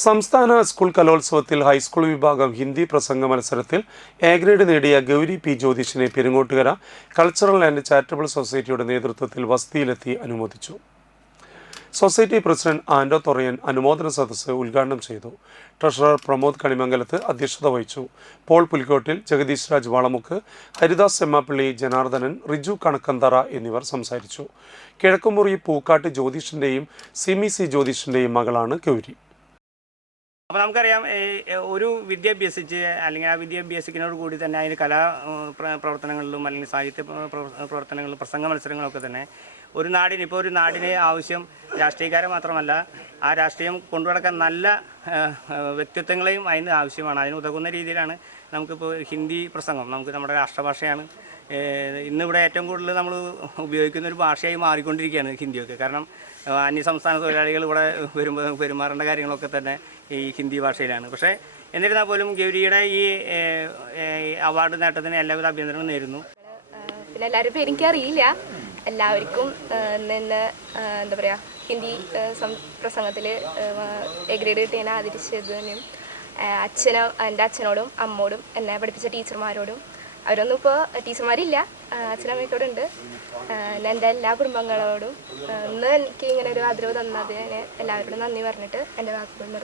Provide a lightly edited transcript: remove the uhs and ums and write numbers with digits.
സംസ്ഥാന സ്കൂൾ കലോത്സവത്തിൽ ഹൈസ്കൂൾ വിഭാഗം ഹിന്ദി പ്രസംഗ മത്സരത്തിൽ എ ഗ്രേഡ് നേടിയ ഗൗരി പി ജ്യോതിഷിനെ പെരുങ്ങോട്ടുകര കൾച്ചറൽ ആൻഡ് ചാരിറ്റബിൾ സൊസൈറ്റിയുടെ നേതൃത്വത്തിൽ വസതിയിലെത്തി അനുമോദിച്ചു. സൊസൈറ്റി പ്രസിഡന്റ് ആൻഡോ തൊറയൻ അനുമോദന സദസ്സ് ഉദ്ഘാടനം ചെയ്തു. ട്രഷറർ പ്രമോദ് കണിമംഗലത്ത് അധ്യക്ഷത വഹിച്ചു. പോൾ പുലിക്കോട്ടിൽ, ജഗദീഷ് രാജ് വാളമുക്ക്, ഹരിദാസ് സെമ്മാപ്പള്ളി, ജനാർദ്ദനൻ, റിജു കണക്കന്തറ എന്നിവർ സംസാരിച്ചു. കിഴക്കുമുറി പൂക്കാട്ട് ജ്യോതിഷിൻ്റെയും സിമി സി ജ്യോതിഷിൻ്റെയും മകളാണ് ഗൗരി. അപ്പോൾ നമുക്കറിയാം, ഒരു വിദ്യ അഭ്യസിച്ച് അല്ലെങ്കിൽ ആ വിദ്യ അഭ്യസിക്കുന്നതോട് കൂടി തന്നെ അതിന് കലാ പ്രവർത്തനങ്ങളിലും അല്ലെങ്കിൽ സാഹിത്യ പ്രവർത്തനങ്ങളിലും പ്രസംഗ മത്സരങ്ങളൊക്കെ തന്നെ ഒരു നാടിന് ആവശ്യം രാഷ്ട്രീയക്കാരെ മാത്രമല്ല, ആ രാഷ്ട്രീയം കൊണ്ടുനടക്കാൻ നല്ല വ്യക്തിത്വങ്ങളെയും അതിന് ആവശ്യമാണ്. അതിന് ഉതകുന്ന രീതിയിലാണ് നമുക്കിപ്പോൾ ഹിന്ദി പ്രസംഗം, നമ്മുടെ രാഷ്ട്രഭാഷയാണ്. ഇന്നിവിടെ ഏറ്റവും കൂടുതൽ നമ്മൾ ഉപയോഗിക്കുന്ന ഒരു ഭാഷയായി മാറിക്കൊണ്ടിരിക്കുകയാണ് ഹിന്ദിയൊക്കെ. കാരണം അന്യസംസ്ഥാന തൊഴിലാളികൾ ഇവിടെ വരുമ്പോൾ പെരുമാറേണ്ട കാര്യങ്ങളൊക്കെ തന്നെ ഈ ഹിന്ദി ഭാഷയിലാണ്. പക്ഷേ എന്നിരുന്നാൽ പോലും ഗൗരിയുടെ ഈ അവാർഡ് നേട്ടത്തിന് എല്ലാവിധ അഭിനന്ദനവും നേരുന്നു. പിന്നെ എല്ലാവരും പേര് എനിക്കറിയില്ല. എല്ലാവർക്കും എന്താ പറയുക, ഹിന്ദി പ്രസംഗത്തിൽ എ ഗ്രേഡ് കിട്ടിയതിനെ ആദരിച്ചതിനും എൻ്റെ അച്ഛനോടും അമ്മോടും എന്നെ പഠിപ്പിച്ച ടീച്ചർമാരോടും, അവരൊന്നും ഇപ്പോൾ ടീച്ചർമാരില്ല, അച്ഛനമ്മയ്ക്കോടുണ്ട്, എൻ്റെ എല്ലാ കുടുംബങ്ങളോടും ഇന്ന് എനിക്ക് ഇങ്ങനെ ഒരു ആദരവ് തന്നതിന് എല്ലാവരോടും നന്ദി പറഞ്ഞിട്ട് എൻ്റെ വാക്കുകൾ നിർത്തും.